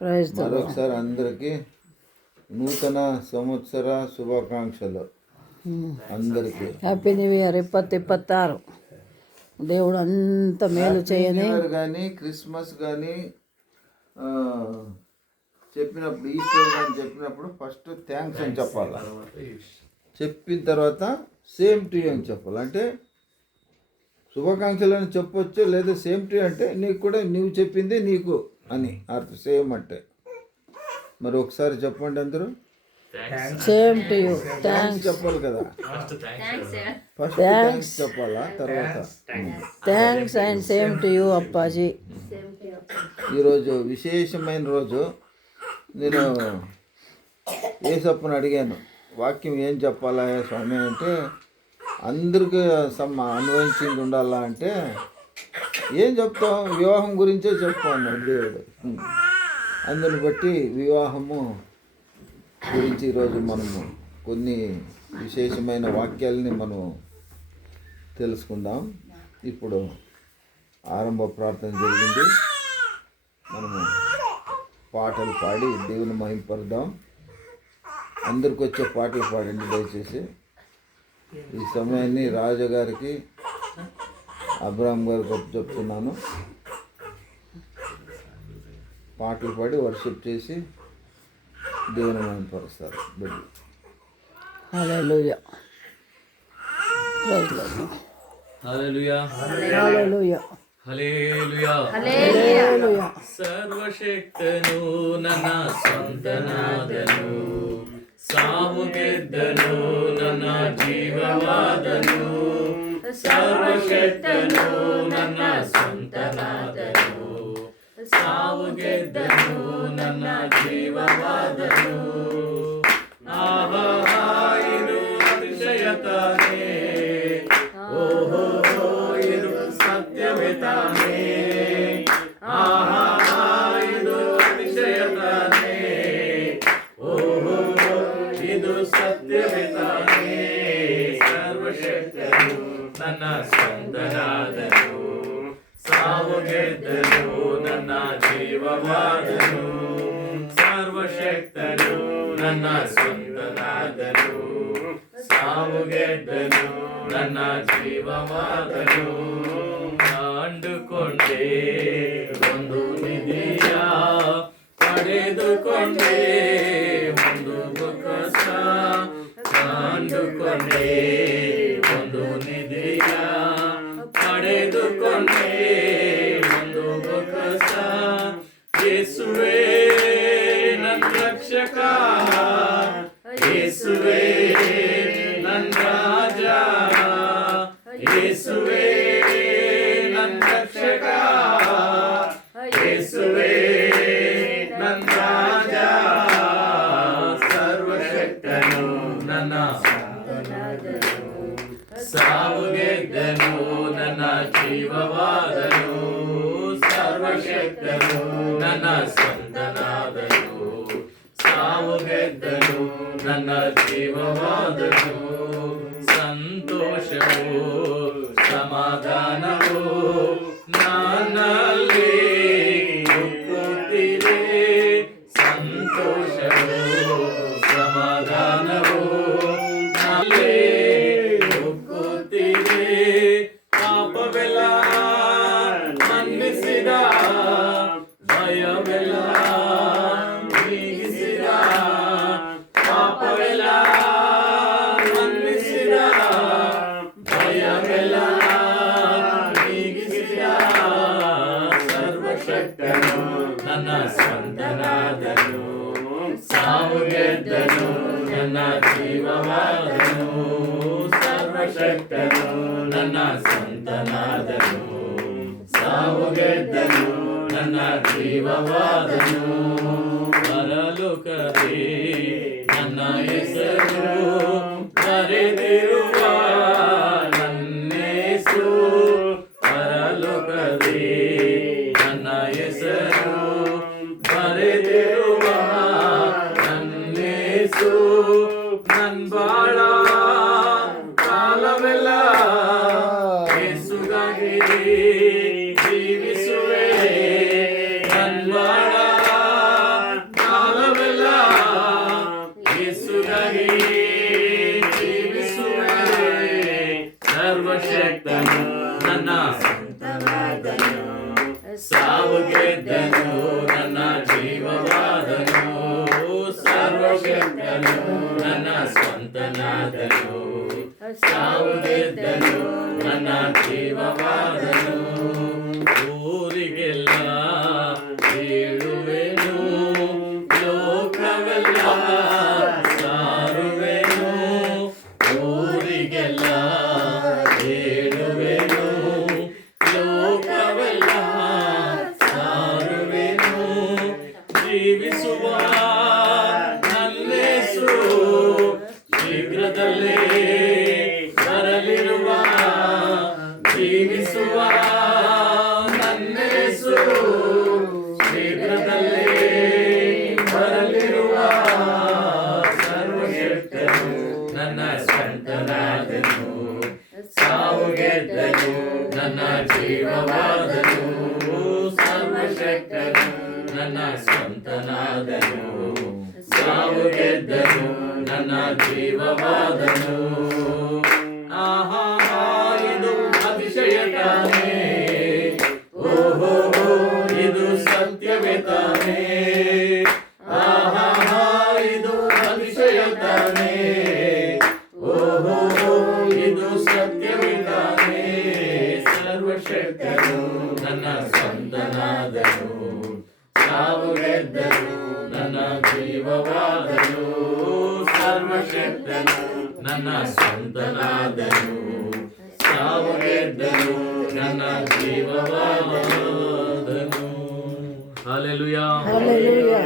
మరొకసారి అందరికీ నూతన సంవత్సర శుభాకాంక్షలు. అందరికీ హ్యాపీ న్యూ ఇయర్ 2026. దేవుడు అంత మేలు చేయని కానీ క్రిస్మస్ కానీ చెప్పినప్పుడు ఈస్టర్ కానీ చెప్పినప్పుడు ఫస్ట్ థ్యాంక్స్ అని చెప్పాలి. చెప్పిన తర్వాత సేమ్ టు అని చెప్పాలి. అంటే శుభాకాంక్షలు అని చెప్పొచ్చు, లేదా సేమ్ టు అంటే నీకు కూడా నువ్వు చెప్పింది నీకు అని అర్థం. సేమ్ అంటే మరి ఒకసారి చెప్పండి అందరూ. Same to you. థ్యాంక్స్ చెప్పాలి కదా, ఫస్ట్ థ్యాంక్స్ చెప్పాలా, తర్వాత thanks and same to you Appaji. ఈరోజు విశేషమైన రోజు. నేను యేసప్పని అడిగాను, వాక్యం ఏం చెప్పాలా స్వామి అంటే, అందరికీ అన్వయించింది ఉండాలా అంటే, ఏం చెప్తాం, వివాహం గురించే చెప్పుకున్నాడు దేవుడు. అందుని బట్టి వివాహము గురించి ఈరోజు మనము కొన్ని విశేషమైన వాక్యాలని మనం తెలుసుకుందాం. ఇప్పుడు ఆరంభ ప్రార్థన జరిగింది. మనము పాటలు పాడి దేవుని మహింపరుద్దాం. అందరికి వచ్చే పాటలు పాడండి దయచేసి. ఈ సమయాన్ని రాజుగారికి, అబ్రాహం గారికి చెప్తున్నాను. పాటలు పాడి వర్షిప్ చేసి దేవుని మహింపరుస్తారు బిడ్డలు. హల్లెలూయా, హల్లెలూయా, హల్లెలూయా, హల్లెలూయా, హల్లెలూయా. ಸರ್ವಶಕ್ತನು ನನ್ನ ಸ್ವಂತನಾದನು, ಸಾವು ಗೆದ್ದನು ನನ್ನ ಜೀವವಾದನು. ಸರ್ವಶಕ್ತನು ನನ್ನ ಸ್ವಂತನಾದನು, ಸಾವು ಗೆದ್ದನು ನನ್ನ ಜೀವವಾದನು. ಆಹಾ ಇದು ಅತಿಶಯ ತಾನೇ, ಓಹೋ ಇದು ಸತ್ಯವೇ ತಾನೇ. ಆಹಾ ಇದು ಅತಿಶಯ ತಾನೇ, ಓಹೋ ಇದು ಸತ್ಯವೇ ತಾನೇ. ಸರ್ವಶಕ್ತನು ನನ್ನ ಸ್ವಂತನಾದನು, ಸಾವು ಗೆದ್ದನು ನನ್ನ ಜೀವವಾದನು. ಸರ್ವಶಕ್ತನು ನನ್ನ ಸ್ವಂತನಾದನು, ಸಾವು ಗೆದ್ದನು ನನ್ನ ಜೀವವಾದನು. ಕಂಡುಕೊಂಡೆ ಒಂದು ನಿಧಿಯ, ಪಡೆದುಕೊಂಡೆ ಒಂದು ಬೊಕ್ಕಸ. ಕಂಡುಕೊಂಡೆ ಒಂದು ನಿಧಿಯ, ಪಡೆದುಕೊಂಡೆ ಒಂದು ಬೊಕ್ಕಸ. ಯೇಸುವೇ ನನ್ನ ರಕ್ಷಕ, ಯೇಸುವೇ ನನ್ನ ರಾಜ, ಯೇಸುವೇ ನನ್ನ ರಕ್ಷಕ, ಯೇಸುವೇ ನನ್ನ ರಾಜ. ಸರ್ವಶಕ್ತನು ನನ್ನ ಸಾವು ಗೆದ್ದನು ನನ್ನ ಜೀವವಾದನು. ಸರ್ವಶಕ್ತನು ನನ್ನ ಸ್ವಂತನಾದನು, ಸಾವು ಗೆದ್ದನು ನನ್ನ ಜೀವವಾದನು. ಸಂತೋಷವು ಸಮಾಧಾನವು ನನ್ನಲ್ಲಿ ಉಕ್ಕುತ್ತಿದೆ. ಸಂತೋಷವು ಸಮಾಧಾನವು ನನ್ನಲ್ಲಿ ಉಕ್ಕುತ್ತಿದೆ. ಪಾಪವೆಲ್ಲ ಮನ್ನಿಸಿದ, ಭಯವೆಲ್ಲ ನೀಗಿಸಿದ. ಪಾಪವೆಲ್ಲ ಮನ್ನಿಸಿದ, ಭಯವೆಲ್ಲ ನೀಗಿಸಿದ. ಸರ್ವಶಕ್ತನು ನನ್ನ ಸ್ವಂತನಾದನು, ಸಾವು ಗೆದ್ದನು ನನ್ನ ಜೀವವಾದನು. ಸರ್ವಶಕ್ತನು ನನ್ನ ಸ್ವಂತನಾದನು, ಸಾವು ಗೆದ್ದನು ನನ್ನ ಜೀವವಾದನು. ಪರಲೋಕದಲ್ಲಿ ನನ್ನ ಹೆಸರು ಬರೆದಿರುವ ನನ್ನೇಸು. ಪರಲೋಕದಲ್ಲಿ ನನ್ನ ಹೆಸರು ಬರೆದಿರುವ ನನ್ನೇಸು. ನನ್ ಬಾಳ ಕಾಲವೆಲ್ಲ ಯೇಸುಗಾಗಿ ಜೀವಿಸುವೆ. ನನ್ ಬಾಳ ಸ್ವಂತನಾದನು ಸಾವು ಗೆದ್ದನು ನನ್ನ ಜೀವವಾದನು ಊರಿಗೆಲ್ಲ ಹೇಳುವೆನು ಲೋಕವೆಲ್ಲ ಸಾರುವೆನು ಊರಿಗೆಲ್ಲ ಹೇಳುವೆನು ಲೋಕವೆಲ್ಲ ಸಾರುವೆನು ಜೀವಿಸುವ ನನ್ನೇಸು ಶೀಘ್ರದಲ್ಲೇ ಬರಲಿರುವ ಜೀವಿಸುವ ನನ್ನೇಸು ಶೀಘ್ರದಲ್ಲೇ ಬರಲಿರುವ ಸರ್ವಶಕ್ತನು ನನ್ನ ಸ್ವಂತನಾದನು ಸಾವು ಗೆದ್ದನು ನನ್ನ ಜೀವವಾದನು ಸರ್ವಶಕ್ತನು ನನ್ನ ಸ್ವಂತನಾದನು ಸಾವು ಗೆದ್ದನು ನನ್ನ ಜೀವವಾದನು ಆಹಾ ಇದು ಅತಿಶಯ ತಾನೇ ಓಹೋ ಇದು ಸತ್ಯವೇ ತಾನೇ ಆಹಾ ಇದು ಅತಿಶಯ ತಾನೇ ಓಹೋ ಇದು ಸತ್ಯವೇ ತಾನೇ ಸರ್ವಶಕ್ತನು ನನ್ನ ಸ್ವಂತನಾದನು ಸಾವು ಗೆದ್ದನು ನನ್ನ ಜೀವವಾದನು ಸರ್ವಶಕ್ತನು ನನ್ನ ಸ್ವಂತನಾದನು ಸಾವು ಗೆದ್ದನು ನನ್ನ ಜೀವವಾದನು. ಹಲ್ಲೆಲೂಯಾ. ಹಲ್ಲೆಲೂಯಾ.